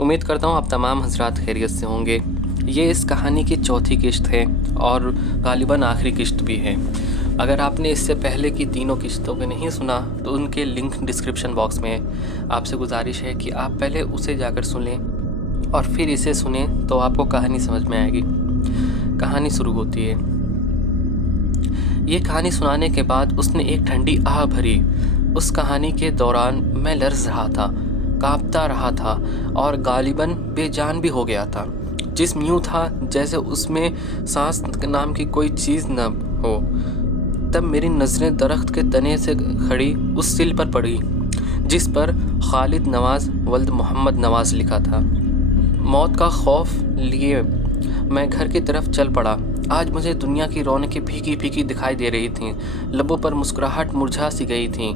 उम्मीद करता हूँ आप तमाम हज़रात खैरियत से होंगे। ये इस कहानी की चौथी किश्त है और गालिबन आखिरी किश्त भी है। अगर आपने इससे पहले की तीनों किश्तों को नहीं सुना तो उनके लिंक डिस्क्रिप्शन बॉक्स में है। आपसे गुजारिश है कि आप पहले उसे जाकर सुन लें और फिर इसे सुने तो आपको कहानी समझ में आएगी। कहानी शुरू होती है। ये कहानी सुनाने के बाद उसने एक ठंडी आह भरी। उस कहानी के दौरान मैं लर्ज़ रहा था, कांपता रहा था और गालिबन बेजान भी हो गया था। जिस्म यूँ था जैसे उसमें सांस नाम की कोई चीज़ न हो। तब मेरी नज़रें दरख्त के तने से खड़ी उस सिल पर पड़ी जिस पर खालिद नवाज़ वल्द मोहम्मद नवाज़ लिखा था। मौत का खौफ लिए मैं घर की तरफ चल पड़ा। आज मुझे दुनिया की रौनकें फीकी फीकी दिखाई दे रही थीं। लबों पर मुस्कुराहट मुरझा सी गई थी,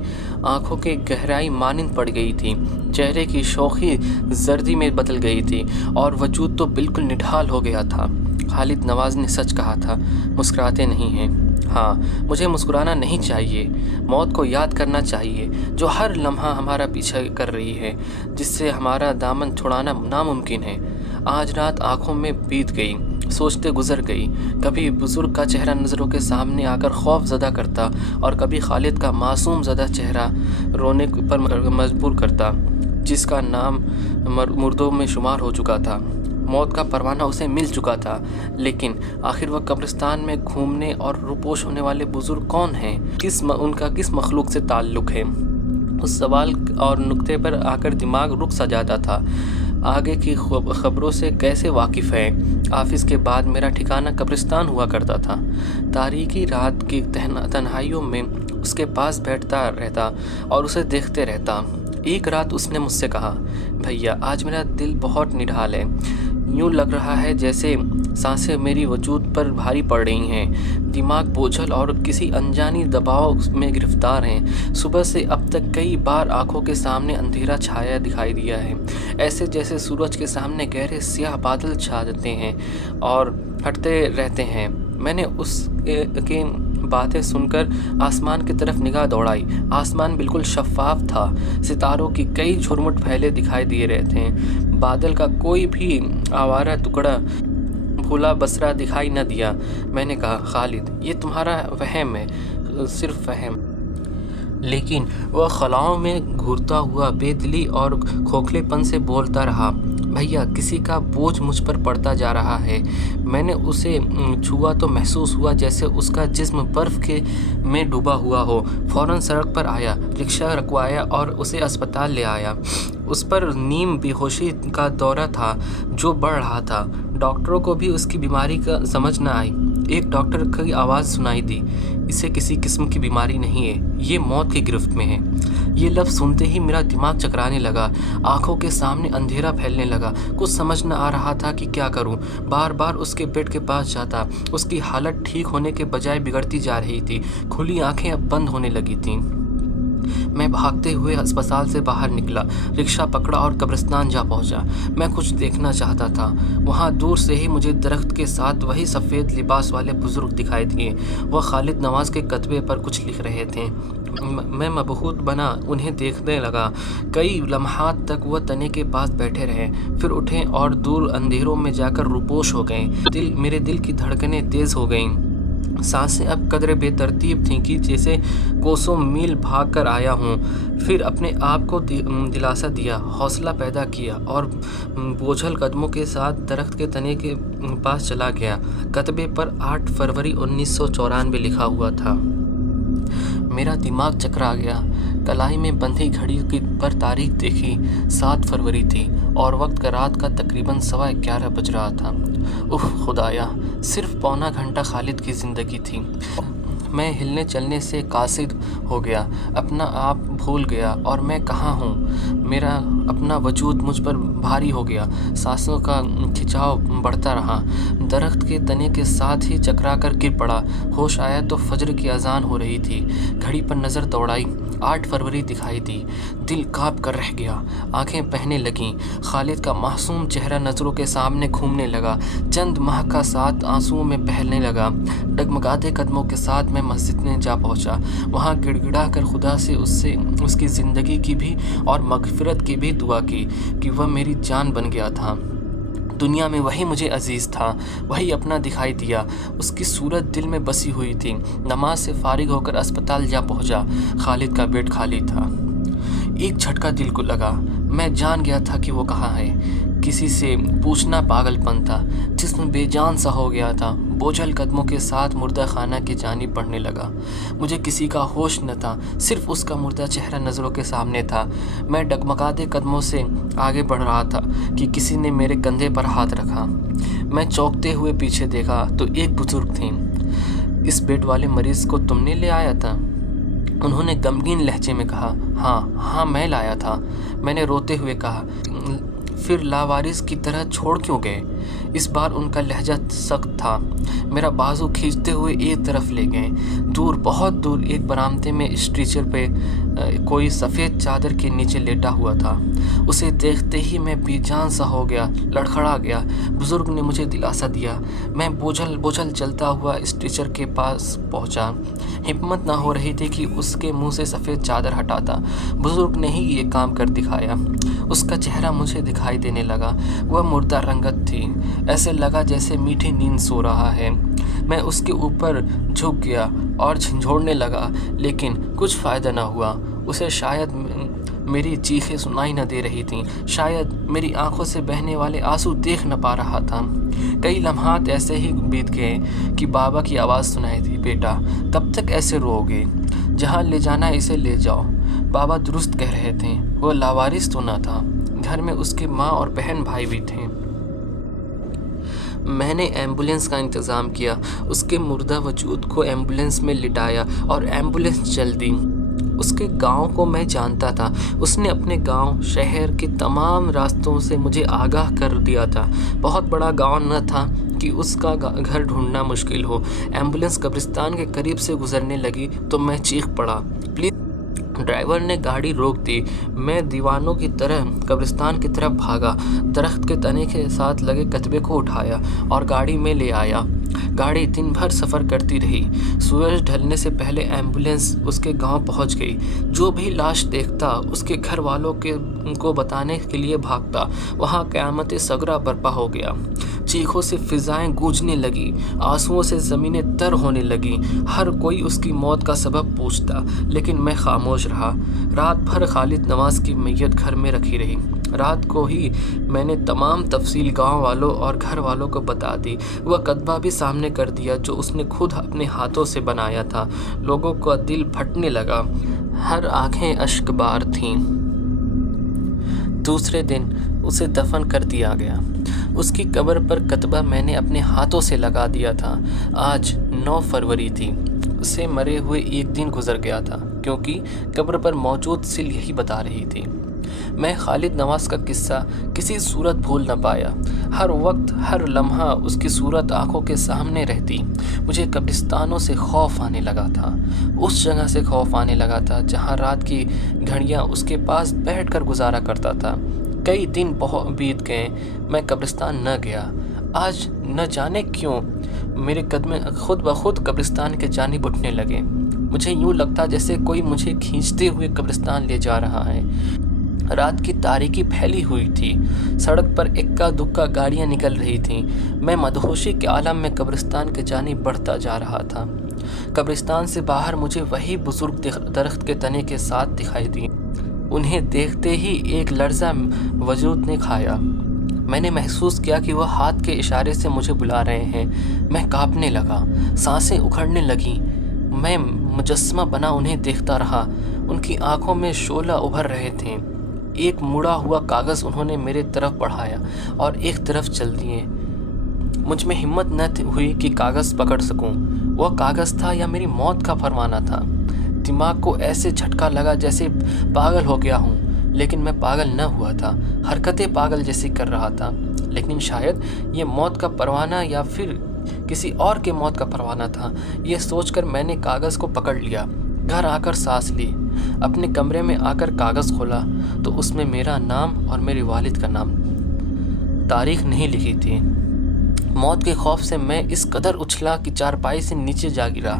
आंखों की गहराई मानिंद पड़ गई थी, चेहरे की शोखी जर्दी में बदल गई थी और वजूद तो बिल्कुल निढाल हो गया था। खालिद नवाज़ ने सच कहा था, मुस्कुराते नहीं हैं। हाँ, मुझे मुस्कुराना नहीं चाहिए। मौत को याद करना चाहिए जो हर लम्हा हमारा पीछा कर रही है, जिससे हमारा दामन छुड़ाना नामुमकिन है। आज रात आंखों में बीत गई, सोचते गुजर गई। कभी बुजुर्ग का चेहरा नज़रों के सामने आकर खौफ ज़दा करता और कभी खालिद का मासूम ज़दा चेहरा रोने पर मजबूर करता, जिसका नाम मुर्दों में शुमार हो चुका था। मौत का परवाना उसे मिल चुका था, लेकिन आखिर वह कब्रिस्तान में घूमने और रूपोश होने वाले बुजुर्ग कौन हैं? उनका किस मखलूक से ताल्लुक़ है? उस सवाल और नुक्ते पर आकर दिमाग रुक सा जाता था। आगे की ख़बरों से कैसे वाकिफ़ है? ऑफिस के बाद मेरा ठिकाना कब्रिस्तान हुआ करता था। तारीकी रात की तन्हाइयों में उसके पास बैठता रहता और उसे देखते रहता। एक रात उसने मुझसे कहा, भैया आज मेरा दिल बहुत निढाल है। यूँ लग रहा है जैसे सांसें मेरी वजूद पर भारी पड़ रही हैं। दिमाग बोझल और किसी अनजानी दबाव में गिरफ्तार हैं। सुबह से अब तक कई बार आंखों के सामने अंधेरा छाया दिखाई दिया है, ऐसे जैसे सूरज के सामने गहरे स्याह बादल छा जाते हैं और हटते रहते हैं। मैंने उसके बातें सुनकर आसमान की तरफ निगाह दौड़ाई। आसमान बिल्कुल शफाफ था, सितारों की कई झुरमुट फैले दिखाई दे रहे थे। बादल का कोई भी आवारा टुकड़ा भूला बसरा दिखाई न दिया। मैंने कहा, खालिद ये तुम्हारा वहम है, सिर्फ वहम। लेकिन वह खलाओं में घूरता हुआ बेदिली और खोखलेपन से बोलता रहा, भैया किसी का बोझ मुझ पर पड़ता जा रहा है। मैंने उसे छुआ तो महसूस हुआ जैसे उसका जिस्म बर्फ़ के में डूबा हुआ हो। फ़ौरन सड़क पर आया, रिक्शा रखवाया और उसे अस्पताल ले आया। उस पर नीम बेहोशी का दौरा था जो बढ़ रहा था। डॉक्टरों को भी उसकी बीमारी का समझ न आई। एक डॉक्टर की आवाज़ सुनाई दी, इसे किसी किस्म की बीमारी नहीं है, ये मौत की गिरफ्त में है। ये लफ्ज़ सुनते ही मेरा दिमाग चकराने लगा, आंखों के सामने अंधेरा फैलने लगा। कुछ समझ न आ रहा था कि क्या करूं। बार बार उसके बेड के पास जाता। उसकी हालत ठीक होने के बजाय बिगड़ती जा रही थी। खुली आंखें अब बंद होने लगी थीं। मैं भागते हुए अस्पताल से बाहर निकला, रिक्शा पकड़ा और कब्रिस्तान जा पहुंचा। मैं कुछ देखना चाहता था। वहां दूर से ही मुझे दरख्त के साथ वही सफ़ेद लिबास वाले बुजुर्ग दिखाई दिए। वह खालिद नवाज़ के कतबे पर कुछ लिख रहे थे। मैं मबहूत बना उन्हें देखने लगा। कई लम्हात तक वह तने के पास बैठे रहे, फिर उठे और दूर अंधेरों में जाकर रूपोश हो गए। मेरे दिल की धड़कनें तेज़ हो गईं। सांसें अब कदरे बेतरतीब थीं कि जैसे कोसों मील भाग कर आया हूँ। फिर अपने आप को दिलासा दिया, हौसला पैदा किया और बोझल कदमों के साथ दरख्त के तने के पास चला गया। कतबे पर 8 फरवरी 1994 लिखा हुआ था। मेरा दिमाग चकरा गया। कलाई में बंधी घड़ी पर तारीख देखी, 7 फरवरी थी और वक्त रात का तकरीबन 11:15 बज रहा था। उफ़ खुदाया, सिर्फ पौना घंटा खालिद की ज़िंदगी थी। मैं हिलने चलने से कासिद हो गया, अपना आप भूल गया और मैं कहाँ हूँ। मेरा अपना वजूद मुझ पर भारी हो गया। सांसों का खिंचाव बढ़ता रहा। दरख्त के तने के साथ ही चकरा कर गिर पड़ा। होश आया तो फजर की अजान हो रही थी। घड़ी पर नज़र दौड़ाई, 8 फरवरी दिखाई दी। दिल काँप कर रह गया, आंखें बहने लगीं। खालिद का मासूम चेहरा नज़रों के सामने घूमने लगा। चंद माह का साथ आंसुओं में बहने लगा। डगमगाते कदमों के साथ मैं मस्जिद में जा पहुंचा। वहां गिड़गिड़ा कर खुदा से उसकी ज़िंदगी की भी और मगफिरत की भी दुआ की कि वह मेरी जान बन गया था। दुनिया में वही मुझे अजीज़ था, वही अपना दिखाई दिया। उसकी सूरत दिल में बसी हुई थी। नमाज से फारिग होकर अस्पताल जा पहुंचा। खालिद का बेड खाली था। एक झटका दिल को लगा। मैं जान गया था कि वो कहाँ है। किसी से पूछना पागलपन था। जिस्म बेजान सा हो गया था। बोझल कदमों के साथ मुर्दा खाना की जानिब बढ़ने लगा। मुझे किसी का होश न था, सिर्फ उसका मुर्दा चेहरा नज़रों के सामने था। मैं डगमगाते कदमों से आगे बढ़ रहा था कि किसी ने मेरे कंधे पर हाथ रखा। मैं चौंकते हुए पीछे देखा तो एक बुजुर्ग थी। इस बेड वाले मरीज़ को तुमने ले आया था? उन्होंने गमगीन लहजे में कहा। हाँ, मैं लाया था। मैंने रोते हुए कहा। फिर लावारिस की तरह छोड़ क्यों गए? इस बार उनका लहजा सख्त था। मेरा बाजू खींचते हुए एक तरफ ले गए। दूर, बहुत दूर एक बरामदे में स्ट्रेचर पे कोई सफ़ेद चादर के नीचे लेटा हुआ था। उसे देखते ही मैं बेजान सा हो गया, लड़खड़ा गया। बुजुर्ग ने मुझे दिलासा दिया। मैं बोझल चलता हुआ स्ट्रेचर के पास पहुंचा। हिम्मत ना हो रही थी कि उसके मुंह से सफ़ेद चादर हटाता। बुजुर्ग ने ही ये काम कर दिखाया। उसका चेहरा मुझे दिखाई देने लगा। वह मुर्दा रंगत थी। ऐसे लगा जैसे मीठी नींद सो रहा है। मैं उसके ऊपर झुक गया और झंझोड़ने लगा, लेकिन कुछ फ़ायदा ना हुआ। उसे शायद मेरी चीखें सुनाई न दे रही थीं, शायद मेरी आंखों से बहने वाले आंसू देख न पा रहा था। कई लम्हात ऐसे ही बीत गए कि बाबा की आवाज़ सुनाई दी। बेटा, कब तक ऐसे रोओगे? जहाँ ले जाना इसे ले जाओ। बाबा दुरुस्त कह रहे थे। वो लावारिस तो न था। घर में उसके माँ और बहन भाई भी थे। मैंने एम्बुलेंस का इंतज़ाम किया। उसके मुर्दा वजूद को एम्बुलेंस में लिटाया और एम्बुलेंस चल दी। उसके गांव को मैं जानता था। उसने अपने गांव, शहर के तमाम रास्तों से मुझे आगाह कर दिया था। बहुत बड़ा गांव न था कि उसका घर ढूंढना मुश्किल हो। एम्बुलेंस कब्रिस्तान के करीब से गुजरने लगी तो मैं चीख पड़ा, प्लीज़। ड्राइवर ने गाड़ी रोक दी। मैं दीवानों की तरह कब्रिस्तान की तरफ भागा। दरख्त के तने के साथ लगे कतबे को उठाया और गाड़ी में ले आया। गाड़ी दिन भर सफ़र करती रही। सूरज ढलने से पहले एम्बुलेंस उसके गांव पहुंच गई। जो भी लाश देखता उसके घर वालों को बताने के लिए भागता। वहां क़यामत सगरा बर्पा हो गया। चीखों से फिजाएं गूंजने लगी, आंसुओं से ज़मीनें तर होने लगी। हर कोई उसकी मौत का सबब पूछता, लेकिन मैं खामोश रहा। रात भर खालिद नवाज की मैयत घर में रखी रही। रात को ही मैंने तमाम तफसील गांव वालों और घर वालों को बता दी। वह कतबा भी सामने कर दिया जो उसने खुद अपने हाथों से बनाया था। लोगों का दिल फटने लगा। हर आंखें अश्कबार थीं। दूसरे दिन उसे दफन कर दिया गया। उसकी कब्र पर कतबा मैंने अपने हाथों से लगा दिया था। आज 9 फरवरी थी। उसे मरे हुए एक दिन गुजर गया था, क्योंकि कब्र पर मौजूद सिल यही बता रही थी। मैं खालिद नवाज का किस्सा किसी सूरत भूल न पाया। हर वक्त, हर लम्हा उसकी सूरत आंखों के सामने रहती। मुझे कब्रिस्तानों से खौफ आने लगा था। उस जगह से खौफ आने लगा था जहाँ रात की घड़ियाँ उसके पास बैठकर गुजारा करता था। कई दिन बहुत बीत गए, मैं कब्रिस्तान न गया। आज न जाने क्यों मेरे कदम खुद ब खुद कब्रिस्तान के जानिब उठने लगे। मुझे यूँ लगता जैसे कोई मुझे खींचते हुए कब्रिस्तान ले जा रहा है। रात की तारीकी फैली हुई थी। सड़क पर इक्का दुक्का गाड़ियां निकल रही थीं। मैं मदहोशी के आलम में कब्रिस्तान के जानिब बढ़ता जा रहा था। कब्रिस्तान से बाहर मुझे वही बुजुर्ग दरख्त के तने के साथ दिखाई दिए। उन्हें देखते ही एक लर्जा वजूद ने खाया। मैंने महसूस किया कि वह हाथ के इशारे से मुझे बुला रहे हैं। मैं कांपने लगा, सांसें उखड़ने लगीं। मैं मुजस्समा बना उन्हें देखता रहा। उनकी आंखों में शोला उभर रहे थे। एक मुड़ा हुआ कागज़ उन्होंने मेरे तरफ बढ़ाया और एक तरफ चल दिए। मुझ में हिम्मत न हुई कि कागज़ पकड़ सकूं। वह कागज़ था या मेरी मौत का फरमाना था। दिमाग को ऐसे झटका लगा जैसे पागल हो गया हूँ, लेकिन मैं पागल न हुआ था। हरकतें पागल जैसी कर रहा था, लेकिन शायद ये मौत का परवाना या फिर किसी और के मौत का परवाना था। ये सोचकर मैंने कागज़ को पकड़ लिया। घर आकर सांस ली। अपने कमरे में आकर कागज़ खोला तो उसमें मेरा नाम और मेरे वालिद का नाम, तारीख नहीं लिखी थी। मौत के खौफ से मैं इस कदर उछला कि चारपाई से नीचे जा गिरा।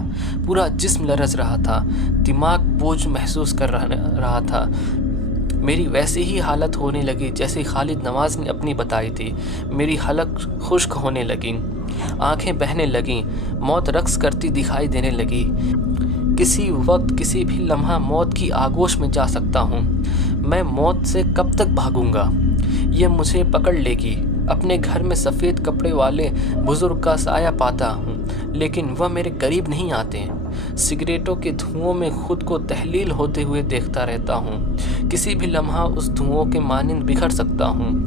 पूरा जिस्म लरज़ रहा था। दिमाग बोझ महसूस कर रहा था। میری ویسی ہی حالت ہونے لگی جیسے خالد نواز نے اپنی بتائی تھی۔ میری حلق خشک ہونے لگیں، آنکھیں بہنے لگیں، موت رقص کرتی دکھائی دینے لگی۔ کسی وقت کسی بھی لمحہ موت کی آغوش میں جا سکتا ہوں۔ میں موت سے کب تک بھاگوں گا؟ یہ مجھے پکڑ لے گی۔ اپنے گھر میں سفید کپڑے والے بزرگ کا سایہ پاتا ہوں، لیکن وہ میرے قریب نہیں آتے۔ سگریٹوں کے دھوؤں میں خود کو تحلیل ہوتے ہوئے دیکھتا رہتا ہوں۔ کسی بھی لمحہ اس دھوؤں کے مانند بکھر سکتا ہوں۔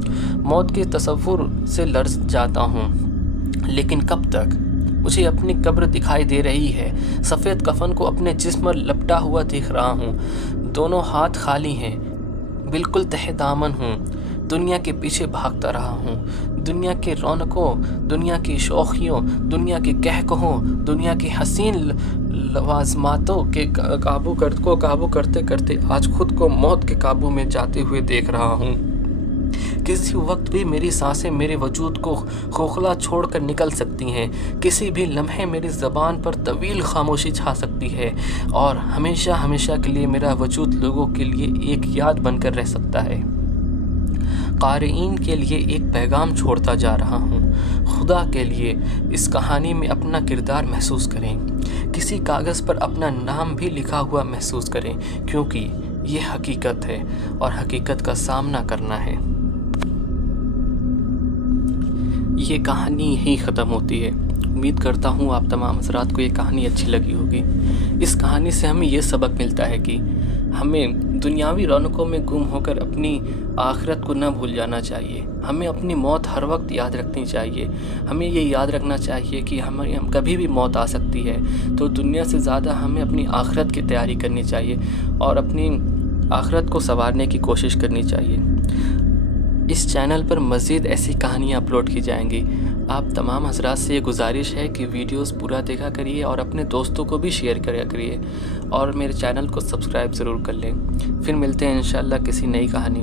موت کے تصور سے لرز جاتا ہوں، لیکن کب تک؟ مجھے اپنی قبر دکھائی دے رہی ہے۔ سفید کفن کو اپنے جسم پر لپٹا ہوا دیکھ رہا ہوں۔ دونوں ہاتھ خالی ہیں، بالکل تہ دامن ہوں۔ دنیا کے پیچھے بھاگتا رہا ہوں، دنیا کے رونقوں، دنیا کی شوخیوں، دنیا کے کہکہوں، دنیا کے حسین لوازماتوں کے قابو کرتے کرتے آج خود کو موت کے قابو میں جاتے ہوئے دیکھ رہا ہوں۔ کسی وقت بھی میری سانسیں میرے وجود کو کھوکھلا چھوڑ کر نکل سکتی ہیں۔ کسی بھی لمحے میری زبان پر طویل خاموشی چھا سکتی ہے، اور ہمیشہ ہمیشہ کے لیے میرا وجود لوگوں کے لیے ایک یاد بن کر رہ سکتا ہے۔ قارئین کے لیے ایک پیغام چھوڑتا جا رہا ہوں۔ خدا کے لیے اس کہانی میں اپنا کردار محسوس کریں، کسی کاغذ پر اپنا نام بھی لکھا ہوا محسوس کریں، کیونکہ یہ حقیقت ہے اور حقیقت کا سامنا کرنا ہے۔ یہ کہانی یہیں ختم ہوتی ہے۔ امید کرتا ہوں آپ تمام حضرات کو یہ کہانی اچھی لگی ہوگی۔ اس کہانی سے ہمیں یہ سبق ملتا ہے کہ ہمیں دنیاوی رونقوں میں گم ہو کر اپنی آخرت کو نہ بھول جانا چاہیے۔ ہمیں اپنی موت ہر وقت یاد رکھنی چاہیے۔ ہمیں یہ یاد رکھنا چاہیے کہ ہم کبھی بھی موت آ سکتی ہے، تو دنیا سے زیادہ ہمیں اپنی آخرت کی تیاری کرنی چاہیے اور اپنی آخرت کو سنوارنے کی کوشش کرنی چاہیے۔ اس چینل پر مزید ایسی کہانیاں اپلوڈ کی جائیں گی۔ آپ تمام حضرات سے یہ گزارش ہے کہ ویڈیوز پورا دیکھا کریے اور اپنے دوستوں کو بھی شیئر کریا کریے، اور میرے چینل کو سبسکرائب ضرور کر لیں۔ پھر ملتے ہیں انشاءاللہ کسی نئی کہانی میں۔